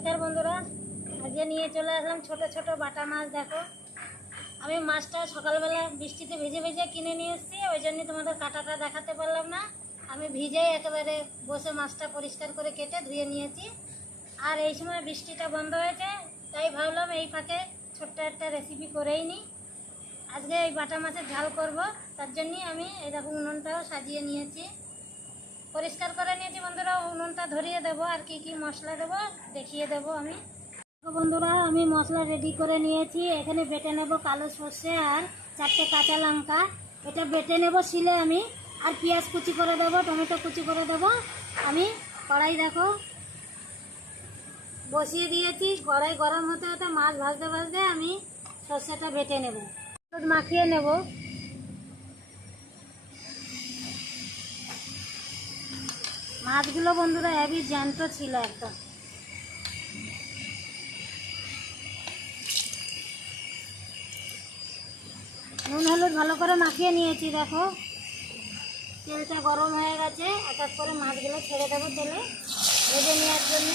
নমস্কার বন্ধুরা। আজকে নিয়ে চলে আসলাম ছোট ছোট বাটা মাছ, দেখো। আমি মাছটা সকালবেলা বৃষ্টিতে ভিজে ভিজে কিনে নিয়ে এসেছি, ওই জন্য তোমাদের কাটাটা দেখাতে পারলাম না। আমি ভিজেই একেবারে বসে মাছটা পরিষ্কার করে কেটে ধুয়ে নিয়েছি। আর এই সময় বৃষ্টিটা বন্ধ হয়েছে, তাই ভাবলাম এই ফাঁকে ছোট্ট একটা রেসিপি করেই নিই। আজকে এই বাটা মাছের ঝাল করব, তার জন্যই আমি এরকম উনুনটাও সাজিয়ে নিয়েছি। পরিষ্কার করে নিয়েছি বন্ধুরা, উনুনটা ধরিয়ে দেবো আর কি কি মশলা দেবো দেখিয়ে দেবো আমি। বন্ধুরা, আমি মশলা রেডি করে নিয়েছি। এখানে বেটে নেব কালো সর্ষে আর চারটে কাঁচা লঙ্কা। এটা বেটে নেব শিলে আমি, আর পেঁয়াজ কুচি করে দেবো, টমেটো কুচি করে দেবো। আমি কড়াই দেখো, বসিয়ে দিয়েছি। কড়াই গরম হতে হতে মাছ ভাজতে ভাজতে আমি সর্ষেটা বেটে নেব। মাখিয়ে নেব। মাছগুলো বন্ধুরা হেভি জ্যান্ত ছিল একদম। নুন হলুদ ভালো করে মাখিয়ে নিয়েছি, দেখো। তেলটা গরম হয়ে গেছে, এক করে মাছগুলো ছেড়ে দেবো তেলে, ভেজে নেওয়ার জন্য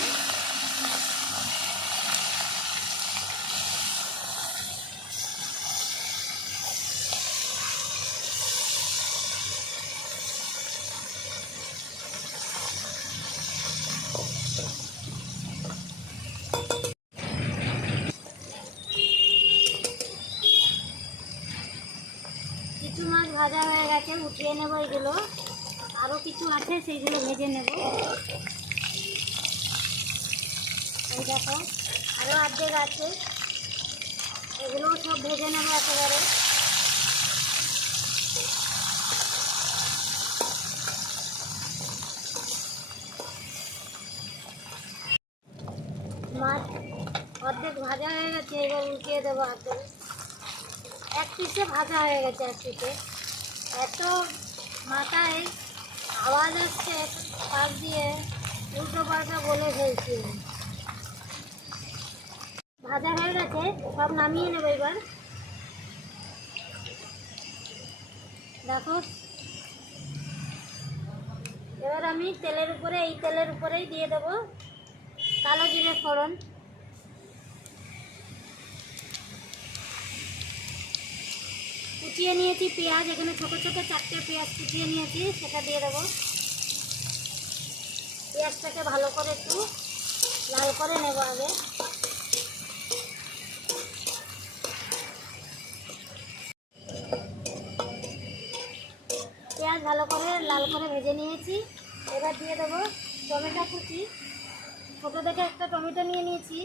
কিছু মাছ ভাজা হয়ে গেছে উঠিয়ে নেব এগুলো। আরও কিছু আছে, সেইগুলো ভেজে নেব। এই দেখো আরও অর্ধেক আছে। এগুলোও সব ভেজে নেব একেবারে। মাছ অর্ধেক ভাজা হয়ে গেছে, এবার উঠিয়ে দেবো অর্ধেক এক পিসে ভাজা হয়ে গেছে এক পিসে। এত মাথায় আওয়াজ আসছে পাশ দিয়ে উল্টো পাল্টা বলে ফেলছি। ভাজা হয়ে গেছে, সব নামিয়ে নেব এবার। দেখো। এবার আমি তেলের উপরে, এই তেলের উপরেই দিয়ে দেবো কালো জিরে ফোড়ন। কুচিয়ে নিয়েছি পেঁয়াজ, এখানে ছোটো ছোটো চারটে পেঁয়াজ কুচিয়ে নিয়েছি, সেটা দিয়ে দেবো। পেঁয়াজটাকে ভালো করে একটু লাল করে নেব আগে। পেঁয়াজ ভালো করে লাল করে ভেজে নিয়েছি। এবার দিয়ে দেবো টমেটো কুচি। ছোটো থেকে একটা টমেটো নিয়ে নিয়েছি।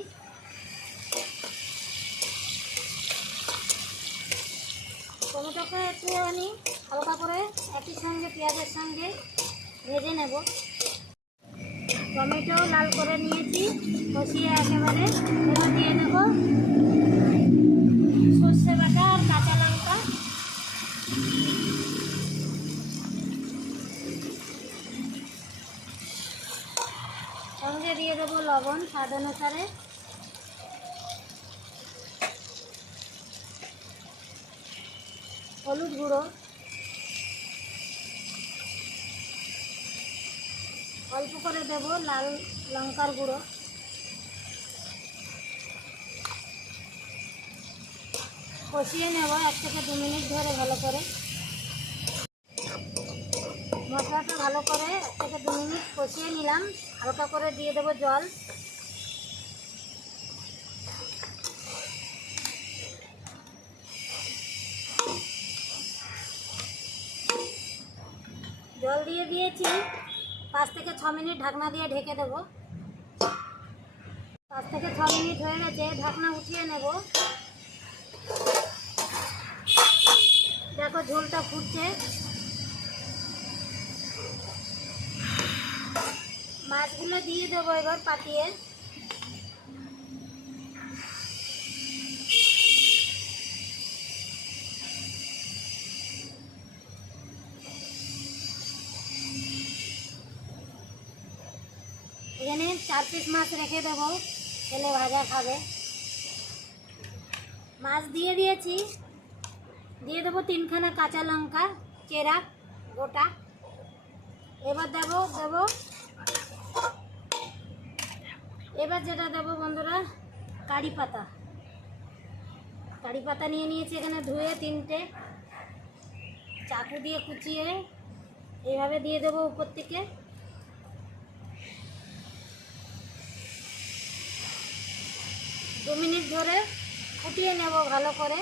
একটুখানি হালকা করে একই সঙ্গে পেঁয়াজের সঙ্গে ভেজে নেব। টমেটো লাল করে নিয়েছি, কষিয়ে একেবারে। এবার দিয়ে দেব সর্ষে বাটা আর কাঁচা লঙ্কা। সঙ্গে দিয়ে দেবো লবণ স্বাদ অনুসারে। হলুদ গুঁড়ো, অল্প করে দেব লাল লঙ্কার গুঁড়ো। কষিয়ে নেব এক থেকে দু মিনিট ধরে ভালো করে। মশলাটা ভালো করে এক থেকে দু মিনিট কষিয়ে নিলাম। হালকা করে দিয়ে দেবো জল। জল দিয়ে দিয়েছি। পাঁচ থেকে ছ মিনিট ঢাকনা দিয়ে ঢেকে দেবো। পাঁচ থেকে ছ মিনিট হয়ে গেছে, ঢাকনা উঠিয়ে নেব। দেখো ঝোলটা ফুটছে। মাছগুলো দিয়ে দেবো এবার পাতিয়ে। এখানে চার পিস মাছ রেখে দেবো। ছেলে ভাজা খাবে। মাছ দিয়ে দিয়েছি। দিয়ে দেবো তিনখানা কাঁচা লঙ্কা, চেরা, গোটা। এবার দেবো দেবো। এবার যেটা দেবো বন্ধুরা, কারি পাতা। কারি পাতা নিয়ে নিয়েছি এখানে ধুয়ে তিনটে। চাকু দিয়ে কুচিয়ে এইভাবে দিয়ে দেবো উপর থেকে। দু মিনিট ধরে ফুটিয়ে নেব ভালো করে।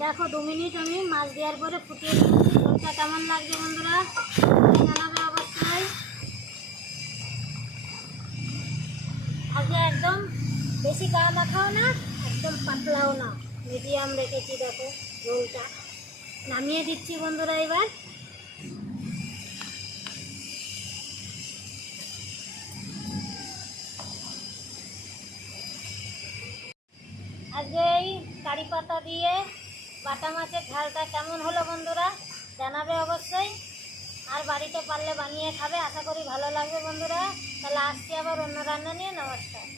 দেখো, দু মিনিট আমি মাছ দেওয়ার পরে ফুটিয়ে ঝোলটা কেমন লাগছে বন্ধুরা? একদম বেশি গা মাখাও না, একদম পাতলাও না। মিডিয়াম রেখেছি দেখো, ঝোলটা। নামিয়ে দিচ্ছি বন্ধুরা এবার। দিয়ে বাটা মাছের ঝালটা কেমন হলো বন্ধুরা জানাবে অবশ্যই। আর বাড়িতে পারলে বানিয়ে খাবে, আশা করি ভালো লাগবে বন্ধুরা। তাহলে আসছি আবার অন্য রান্না নিয়ে, নমস্কার।